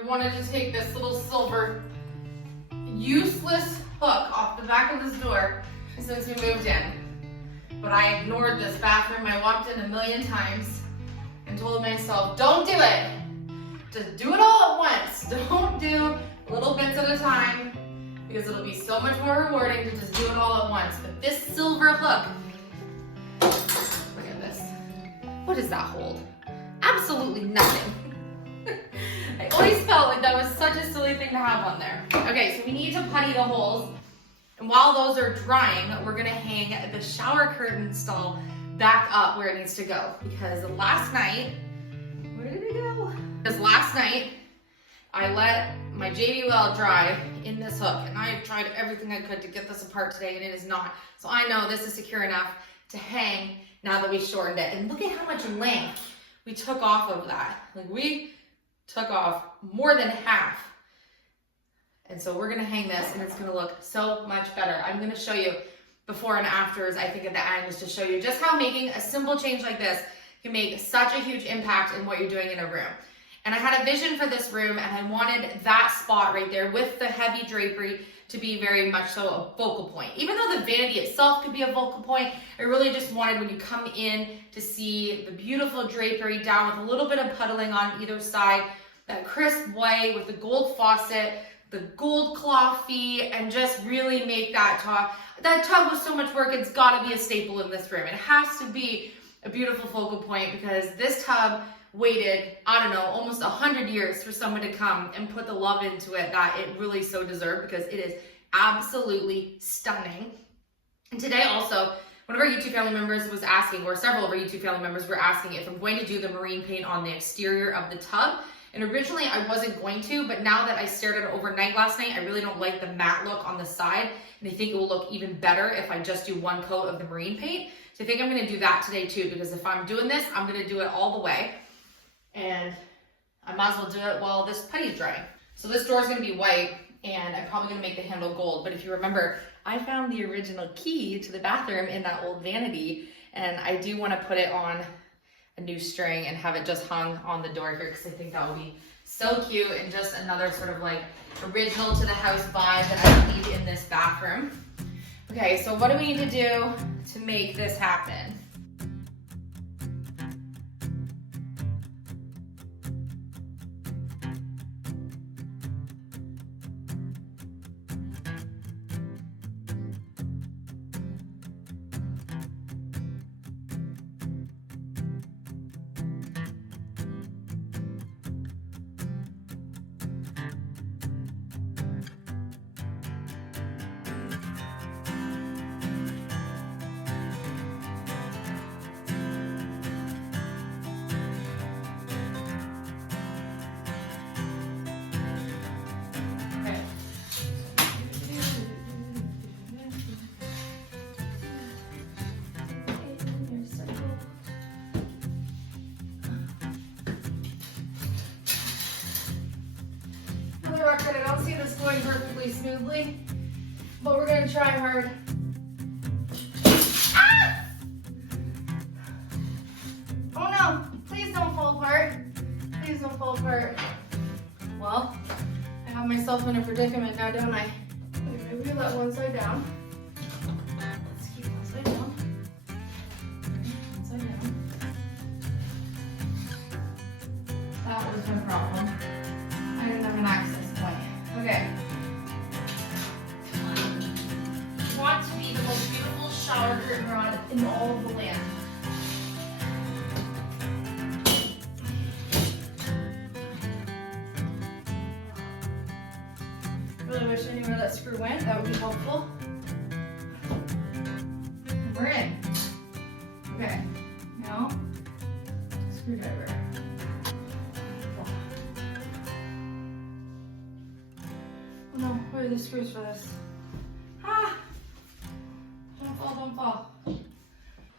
I wanted to take this little silver useless hook off the back of this door since we moved in. But I ignored this bathroom. I walked in a million times and told myself, don't do it. Just do it all at once. Don't do little bits at a time because it'll be so much more rewarding to just do it all at once. But this silver hook, look at this. What does that hold? Absolutely nothing. I always felt like that was such a silly thing to have on there. Okay, so we need to putty the holes. And while those are drying, we're gonna hang the shower curtain stall back up where it needs to go. Because last night, where did it go? Because last night, I let my JV well dry in this hook. And I tried everything I could to get this apart today, and it is not. So I know this is secure enough to hang now that we shortened it. And look at how much length we took off of that. Like we took off more than half. And so we're gonna hang this and it's gonna look so much better. I'm gonna show you before and afters, I think at the end, is to show you just how making a simple change like this can make such a huge impact in what you're doing in a room. And I had a vision for this room and I wanted that spot right there with the heavy drapery to be very much so a focal point. Even though the vanity itself could be a focal point, I really just wanted when you come in to see the beautiful drapery down with a little bit of puddling on either side, that crisp white with the gold faucet, the gold claw feet, and just really make that tub. That tub was so much work, it's gotta be a staple in this room. It has to be a beautiful focal point because this tub waited, I don't know, almost 100 years for someone to come and put the love into it that it really so deserved because it is absolutely stunning. And today also, one of our YouTube family members was asking, or several of our YouTube family members were asking if I'm going to do the marine paint on the exterior of the tub. And originally I wasn't going to, but now that I stared at it overnight last night, I really don't like the matte look on the side. And I think it will look even better if I just do one coat of the marine paint. So I think I'm gonna do that today too, because if I'm doing this, I'm gonna do it all the way. And I might as well do it while this putty is drying. So this door is gonna be white and I'm probably gonna make the handle gold. But if you remember, I found the original key to the bathroom in that old vanity. And I do wanna put it on a new string and have it just hung on the door here because I think that would be so cute and just another sort of like original to the house vibe that I need in this bathroom. Okay, so what do we need to do to make this happen? I don't see this going perfectly smoothly, but we're gonna try hard. Ah! Oh no, please don't fall apart. Please don't fall apart. Well, I have myself in a predicament now, don't I? Okay, maybe we let one side down. Let's keep one side down. One side down. That was my problem. I didn't have an access point. Okay. Want to be the most beautiful shower curtain rod in all of the land. Really wish I knew where that screw went. That would be helpful. We're in. Okay. Now, screwdriver. Oh no, where are the screws for this? Ah! Don't fall, don't fall.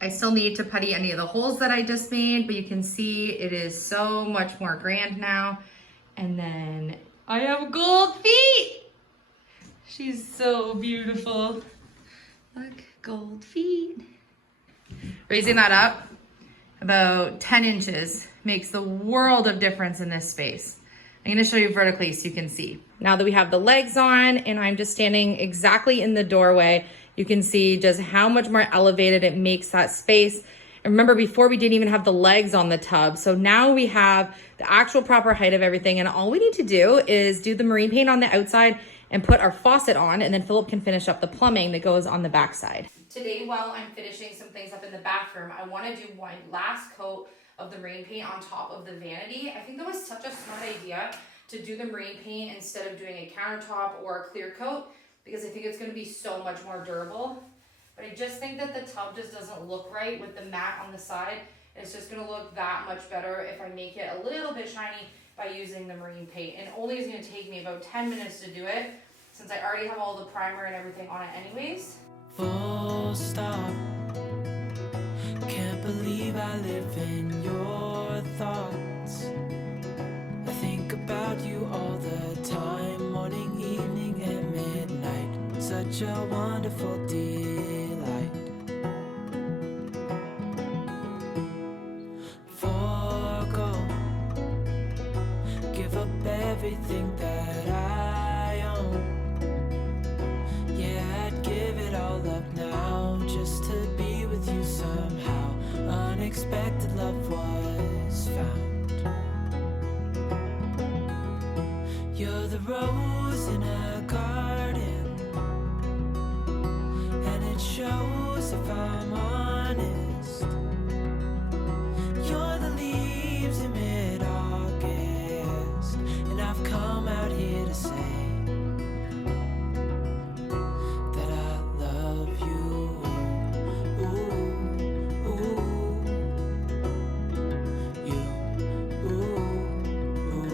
I still need to putty any of the holes that I just made, but you can see it is so much more grand now. And then I have gold feet. She's so beautiful. Look, gold feet. Raising that up about 10 inches makes the world of difference in this space. I'm gonna show you vertically so you can see. Now that we have the legs on and I'm just standing exactly in the doorway, you can see just how much more elevated it makes that space. And remember, before we didn't even have the legs on the tub. So now we have the actual proper height of everything. And all we need to do is do the marine paint on the outside and put our faucet on, and then Philip can finish up the plumbing that goes on the backside. Today, while I'm finishing some things up in the bathroom, I want to do my last coat of the marine paint on top of the vanity. I think that was such a smart idea to do the marine paint instead of doing a countertop or a clear coat, because I think it's going to be so much more durable. But I just think that the tub just doesn't look right with the matte on the side. It's just going to look that much better if I make it a little bit shiny by using the marine paint. And only is going to take me about 10 minutes to do it, since I already have all the primer and everything on it anyways. Full stop. Can't believe I live in your thoughts. I think about you all the time, morning, evening, and midnight. Such a wonderful delight. Forgo, give up everything that I own. Yeah, I'd give it all up now just to be with you somehow. Unexpected love was found. You're the rose in a garden, and it shows if I'm honest. You're the leaves in mid-August, and I've come out here to say that I love you. Ooh, ooh, you, ooh, ooh.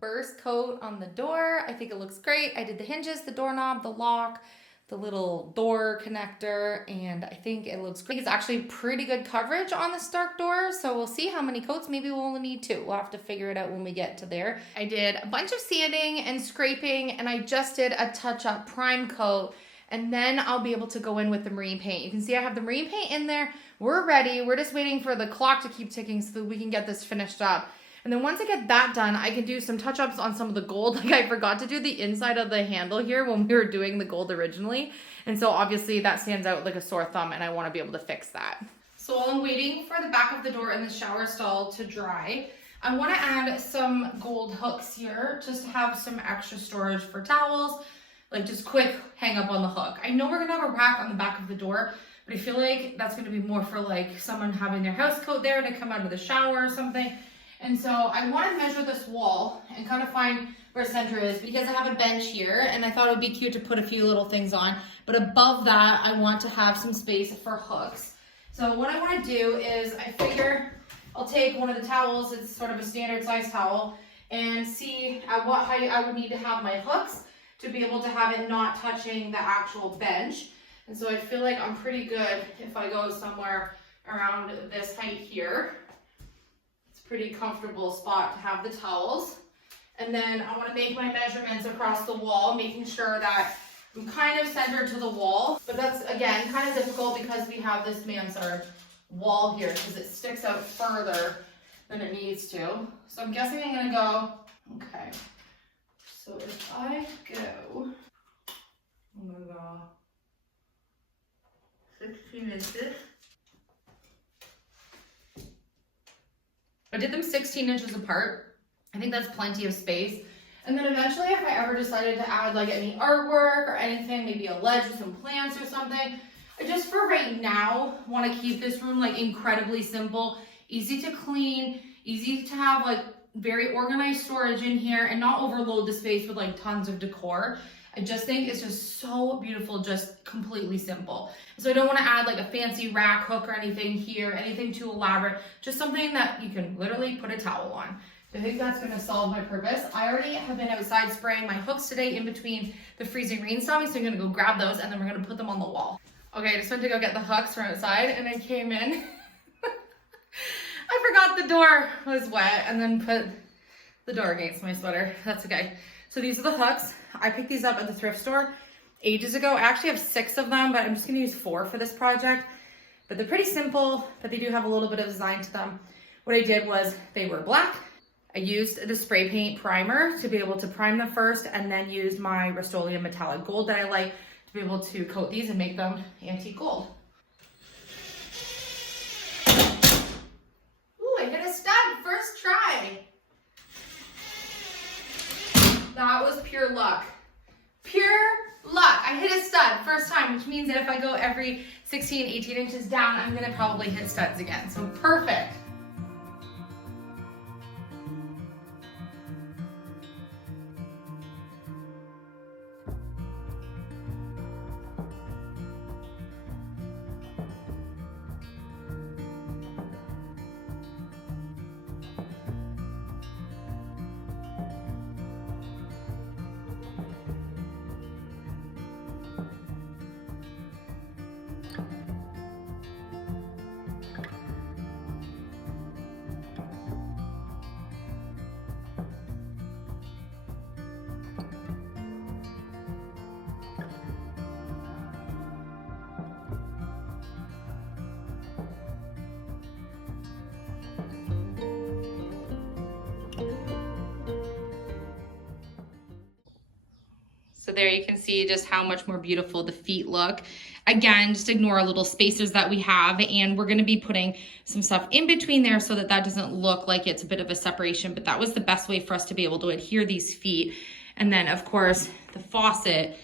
First coat on the door. I think it looks great. I did the hinges, the doorknob, the lock, the little door connector, and I think it looks great. It's actually pretty good coverage on the Stark door, so we'll see how many coats. Maybe we'll only need 2. We'll have to figure it out when we get to there. I did a bunch of sanding and scraping, and I just did a touch-up prime coat, and then I'll be able to go in with the marine paint. You can see I have the marine paint in there. We're ready. We're just waiting for the clock to keep ticking so that we can get this finished up. And then once I get that done, I can do some touch-ups on some of the gold. Like, I forgot to do the inside of the handle here when we were doing the gold originally. And so obviously that stands out like a sore thumb, and I want to be able to fix that. So while I'm waiting for the back of the door and the shower stall to dry, I want to add some gold hooks here just to have some extra storage for towels, like just quick hang up on the hook. I know we're going to have a rack on the back of the door, but I feel like that's going to be more for like someone having their house coat there to come out of the shower or something. And so I want to measure this wall and kind of find where center is, because I have a bench here and I thought it would be cute to put a few little things on. But above that, I want to have some space for hooks. So what I want to do is I figure I'll take one of the towels, it's sort of a standard size towel, and see at what height I would need to have my hooks to be able to have it not touching the actual bench. And so I feel like I'm pretty good if I go somewhere around this height here. Pretty comfortable spot to have the towels. And then I want to make my measurements across the wall, making sure that I'm kind of centered to the wall. But that's, again, kind of difficult because we have this mansard wall here because it sticks out further than it needs to. So I'm guessing I'm going to go, okay, so if I go, I'm going to go 16 inches. I did them 16 inches apart. I think that's plenty of space. And then eventually, if I ever decided to add like any artwork or anything, maybe a ledge with some plants or something, I just for right now want to keep this room like incredibly simple, easy to clean, easy to have like very organized storage in here and not overload the space with like tons of decor. I just think it's just so beautiful, just completely simple. So I don't want to add like a fancy rack hook or anything here, anything too elaborate, just something that you can literally put a towel on. So I think that's going to solve my purpose. I already have been outside spraying my hooks today in between the freezing rain stopping, so I'm going to go grab those and then we're going to put them on the wall. Okay, I just went to go get the hooks from outside and I came in. I forgot the door was wet and then put the door against my sweater. That's okay. So these are the hooks. I picked these up at the thrift store ages ago. I actually have 6 of them, but I'm just gonna use 4 for this project. But they're pretty simple, but they do have a little bit of design to them. What I did was they were black. I used the spray paint primer to be able to prime them first, and then use my Rust-Oleum metallic gold that I like to be able to coat these and make them antique gold. Ooh, I hit a stud first try. That was pure luck. Pure luck. I hit a stud first time, which means that if I go every 16, 18 inches down, I'm gonna probably hit studs again. So perfect. So there you can see just how much more beautiful the feet look. Again, just ignore our little spaces that we have, and we're gonna be putting some stuff in between there so that that doesn't look like it's a bit of a separation, but that was the best way for us to be able to adhere these feet. And then of course, the faucet.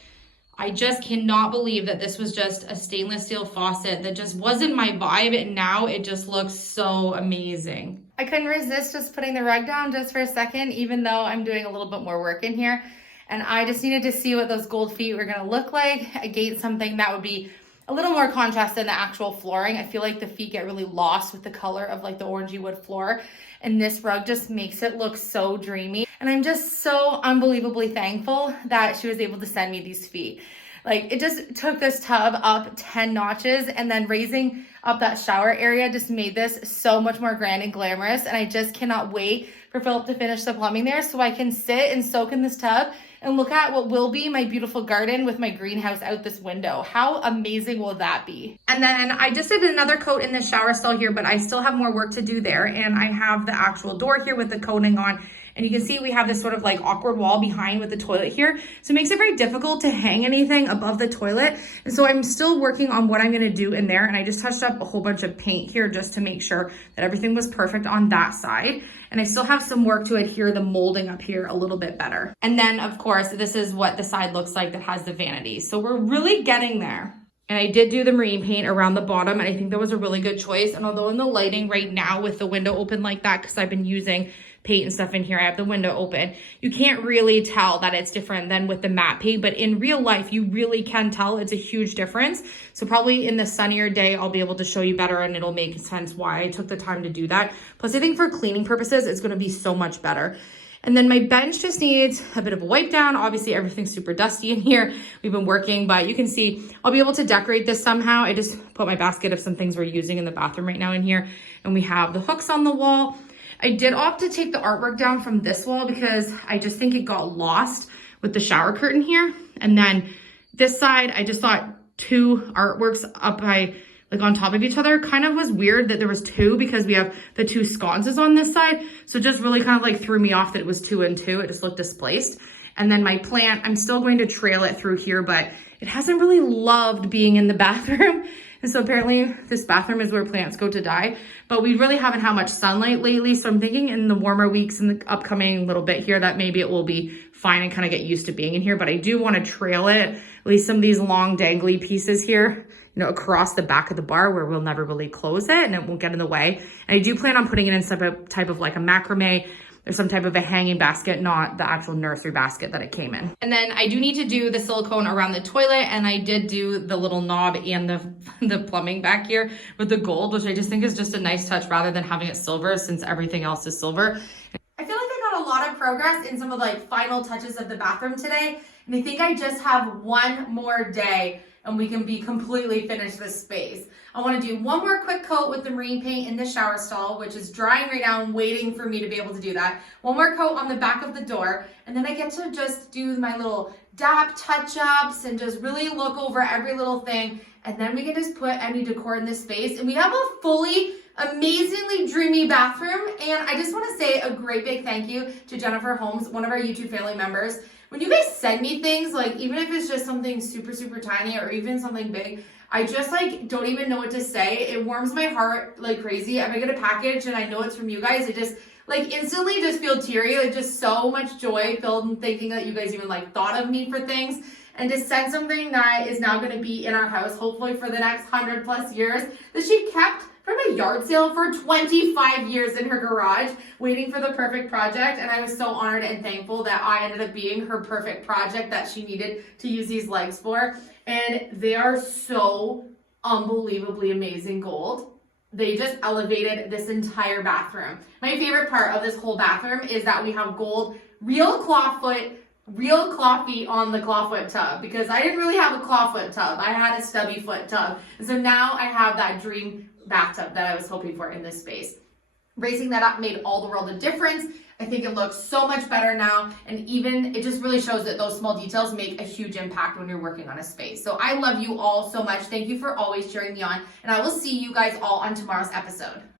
I just cannot believe that this was just a stainless steel faucet that just wasn't my vibe, and now it just looks so amazing. I couldn't resist just putting the rug down just for a second, even though I'm doing a little bit more work in here. And I just needed to see what those gold feet were gonna look like against something that would be a little more contrast than the actual flooring. I feel like the feet get really lost with the color of like the orangey wood floor. And this rug just makes it look so dreamy. And I'm just so unbelievably thankful that she was able to send me these feet. Like, it just took this tub up 10 notches, and then raising up that shower area just made this so much more grand and glamorous. And I just cannot wait for Philip to finish the plumbing there so I can sit and soak in this tub and look at what will be my beautiful garden with my greenhouse out this window. How amazing will that be? And then I just did another coat in the shower stall here, but I still have more work to do there. And I have the actual door here with the coating on. And you can see we have this sort of like awkward wall behind with the toilet here. So it makes it very difficult to hang anything above the toilet. And so I'm still working on what I'm gonna do in there. And I just touched up a whole bunch of paint here just to make sure that everything was perfect on that side. And I still have some work to adhere the molding up here a little bit better. And then of course, this is what the side looks like that has the vanity. So we're really getting there. And I did do the marine paint around the bottom, and I think that was a really good choice. And although in the lighting right now with the window open like that, because I've been using paint and stuff in here, I have the window open, you can't really tell that it's different than with the matte paint, but in real life, you really can tell it's a huge difference. So probably in the sunnier day, I'll be able to show you better, and it'll make sense why I took the time to do that. Plus, I think for cleaning purposes, it's gonna be so much better. And then my bench just needs a bit of a wipe down. Obviously, everything's super dusty in here. We've been working, but you can see I'll be able to decorate this somehow. I just put my basket of some things we're using in the bathroom right now in here, and we have the hooks on the wall. I did opt to take the artwork down from this wall because I just think it got lost with the shower curtain here. And then this side, I just thought two artworks up by like on top of each other kind of was weird that there was two, because we have the two sconces on this side. So it just really kind of like threw me off that it was 2 and 2. It just looked displaced. And then my plant, I'm still going to trail it through here, but it hasn't really loved being in the bathroom. And so apparently this bathroom is where plants go to die, but we really haven't had much sunlight lately. So I'm thinking in the warmer weeks in the upcoming little bit here that maybe it will be fine and kind of get used to being in here. But I do want to trail it, at least some of these long dangly pieces here, you know, across the back of the bar where we'll never really close it and it won't get in the way. And I do plan on putting it in some type of like a macrame or some type of a hanging basket, not the actual nursery basket that it came in. And then I do need to do the silicone around the toilet, and I did do the little knob and the plumbing back here with the gold, which I just think is just a nice touch rather than having it silver, since everything else is silver. I feel like I got a lot of progress in some of the like final touches of the bathroom today, and I think I just have one more day and we can be completely finished this space. I want to do one more quick coat with the marine paint in the shower stall, which is drying right now and waiting for me to be able to do that. One more coat on the back of the door, and then I get to just do my little DAP touch-ups and just really look over every little thing. And then we can just put any decor in this space, and we have a fully amazingly dreamy bathroom. And I just want to say a great big thank you to Jennifer Holmes, one of our YouTube family members. When you guys send me things, like even if it's just something super, super tiny or even something big, I just like don't even know what to say. It warms my heart like crazy. If I get a package and I know it's from you guys, it just like instantly just feel teary, like just so much joy filled in thinking that you guys even like thought of me for things. And to send something that is now going to be in our house, hopefully for the next 100+ years, that she kept from a yard sale for 25 years in her garage, waiting for the perfect project. And I was so honored and thankful that I ended up being her perfect project that she needed to use these legs for. And they are so unbelievably amazing gold. They just elevated this entire bathroom. My favorite part of this whole bathroom is that we have gold, real clawfoot, real claw feet on the clawfoot tub, because I didn't really have a clawfoot tub. I had a stubby foot tub. And so now I have that dream bathtub that I was hoping for in this space. Raising that up made all the world of difference. I think it looks so much better now, and even it just really shows that those small details make a huge impact when you're working on a space. So I love you all so much. Thank you for always cheering me on, and I will see you guys all on tomorrow's episode.